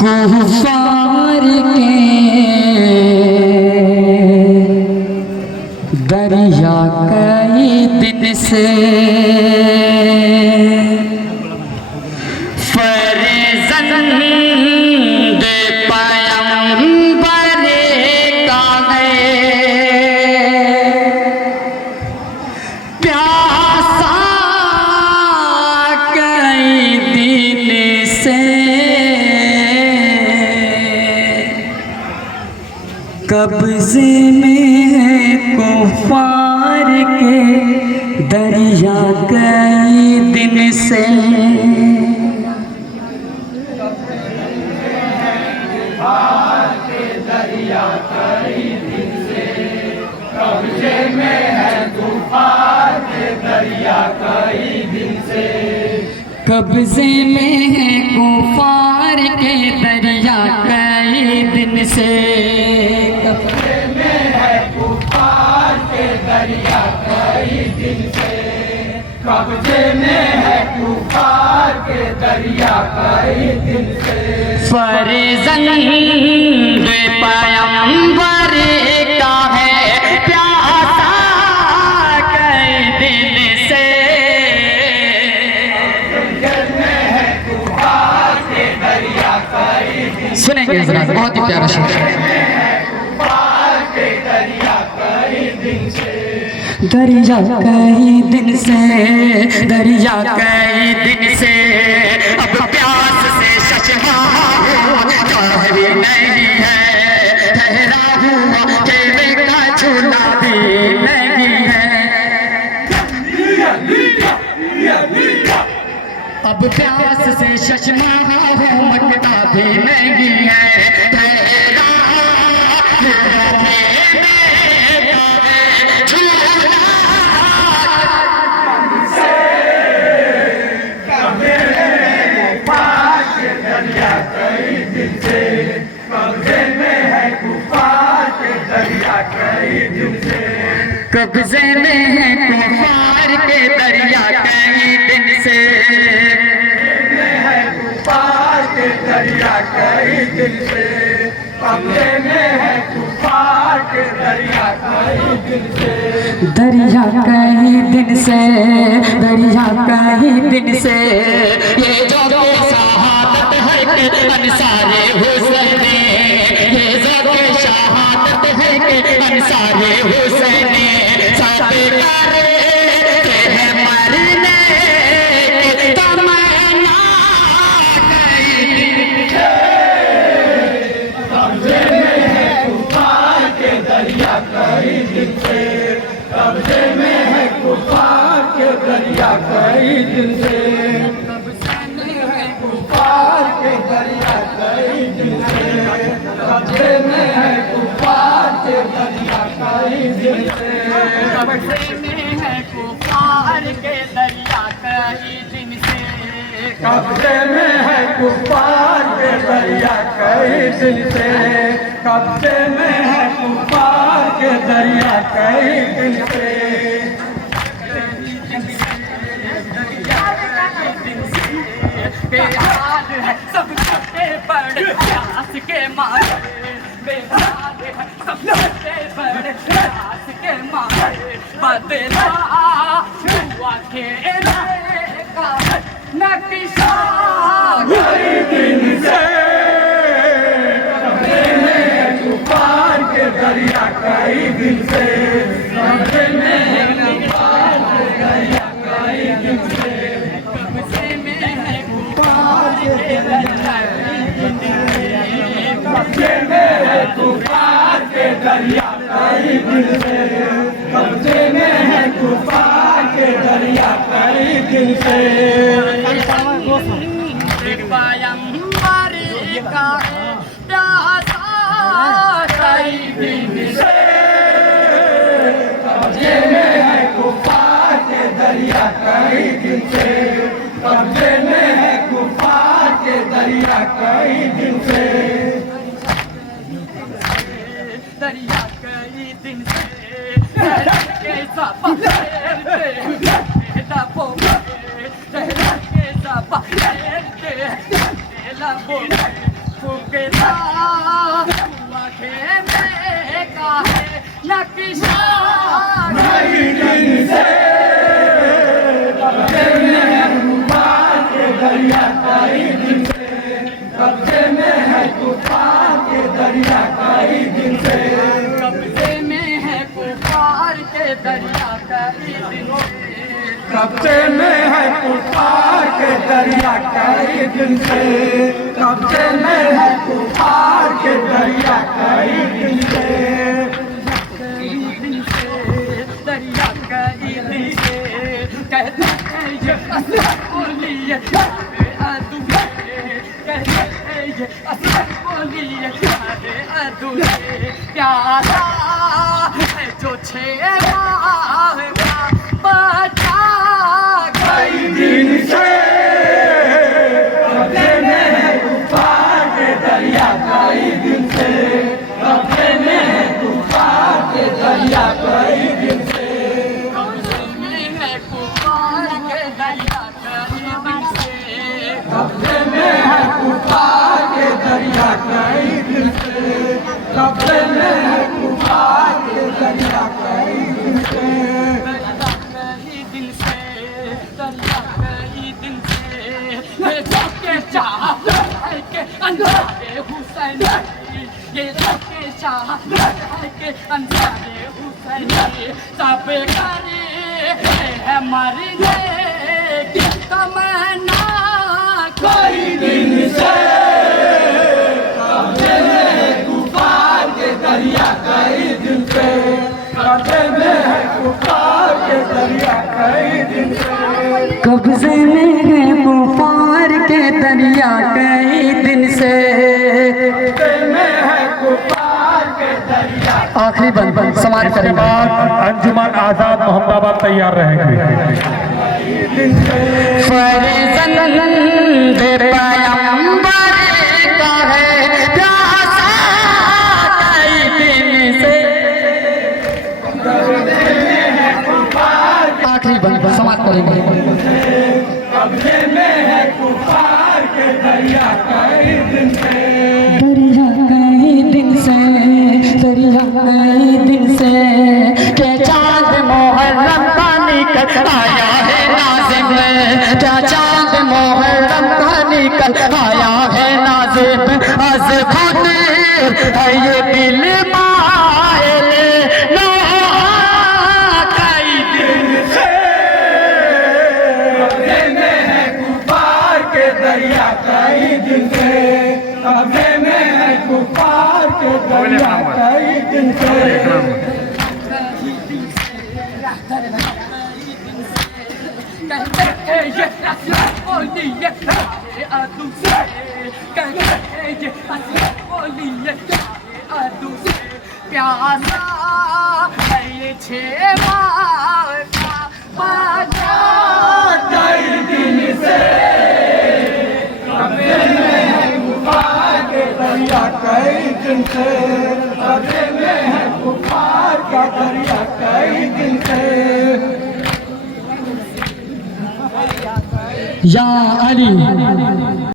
कुफार के दरिया कई दिन से फर्जंद पैगंबर का है प्यासा कई दिन से कब्जे में है कुफार के दरिया कई दिन से कब्जे में है तूफान के दरिया कई दिन से कब्जे में है कुफार के दरिया कई दिन से कब्जे में है तूफान के दरिया कई दिन से कब्जे में है तूफान के दरिया कई दिन से फर्जंद पैगंबर का है प्यासा कई दिन से सुनेंगे हजरात, बहुत ही प्यारा शेर। दरिया कई दिन से दरिया कई दिन से अब प्यास से शशमा भी नहीं है ठहरा हुआ केले का झूला भी नहीं है अब प्यास से शशमा मटका भी नहीं है ठहरा कब्जे में है कुफार के दरिया कई दिन से कब्जे में है कुफार के दरिया कई दिन से कुफार के दरिया कई दिन से कब्जे में है कुफार के दरिया कई दिन से दरिया कई दिन से दरिया कई दिन से ये जो शहादत है कि अंसारे हुसैन ये जो शहादत है कि अंसारे हुसैन सब करे है मरने की तमन्ना कई दिन कब्जे में है कुफार के दरिया कई दिन से कब्जे में है कुफार के दरिया कई दिन से कुफार के दरिया कई दिन से कब्जे में है कुफार के दरिया कई दिन से कब्जे में है कुफार के दरिया कई दिन से कब्जे में है कुफार के दरिया कई दिन से कब्जे में है कुफार के दरिया कई दिन से बेहाल है सब छोटे बड़े प्यास के मारे बेहाल है सब छोटे बड़े प्यास के मारे बदला हुआ के नक्शा कई दिन से कब्जे में है कुफार के दरिया कई दिन से कब्जे में है कुफार के दरिया कई दिन से कब्जे में है कुफार के दरिया कब्जे में है कुफार के दरिया कई दिन से कब्जे में है कुफार के दरिया कई दिन से पैगंबर का प्यासा कई दिन से कब्जे में है कुफार के दरिया कई दिन से कब्जे में है कुफार के दरिया कई दिन से दरिया कई दिन से कैसा लबों में फुकरा आंखें में काहे नक्शा कई दिन से कब्जे में है तूफान के दरिया, कई दिन से कब्जे में है तूफान के दरिया, कई दिन से कब्जे में है पुकार के दरिया कई दिन से कब्जे में है तूफान के दरिया, कई दिन से कब्जे में है तूफान के दरिया, कई दिन से दरिया कई दिन से कहते हैं ये असर बोलिए अधूरे कहते हैं ये असर बोलिए अधूरे प्यारा है जो छः माह का बच्चा कई दिन से कब्जे में है तूफान के दरिया, कई दिन से कब्जे में है तूफान के दरिया, कई दिन से कब्जे में है पुकार के दरिया कई दिन से कब्जे में है तूफान के दरिया, कई दिन से कब्जे में है तूफान के दरिया, कई दिन से कई दिन से दरिया कई दिन से ये सबके चाहत है के अंधारे हुसैन ये सबके चाहत है के अंधारे हुसैन सब करे है मरने की तमन्ना कई दिन से कब्जे में है तूफान के दरिया, कई दिन से कब्जे में है तूफान के दरिया, कई दिन से कब्जे में है पुकार के दरिया कई दिन से कब्जे में है तूफान के दरिया। आखिरी बंद समाप्त करेंगे। बाद अंजुमन आजाद मोहम्मदाबाद तैयार रहेंगे। फर्जंद पैगंबर का है प्यासा कई दिन से। आखिरी बंद समाप्त करेंगे। कब्जे में है तूफान के दरिया, कई दिन से दरिया कई दिन से दरिया कई दिन से के चांद मुहर्रम का निकल आया है नाज़िम क्या चांद मुहर्रम का निकल आया है नाज़िम अज खुद है ये दिल मायल कई दिन से कब्जे में है तूफान के दरिया, कई दिन से कब्जे में है तूफान के दरिया, कई दिन से कहते हैं ये असर बोलिए अधूरे कहते हैं ये असर बोलिए अधूरे प्यारा है ये छः माह का बच्चा कई दिन से कब्जे में है तूफान के दरिया, कई दिन से कब्जे में है तूफान का दरिया, कई दिन से या अली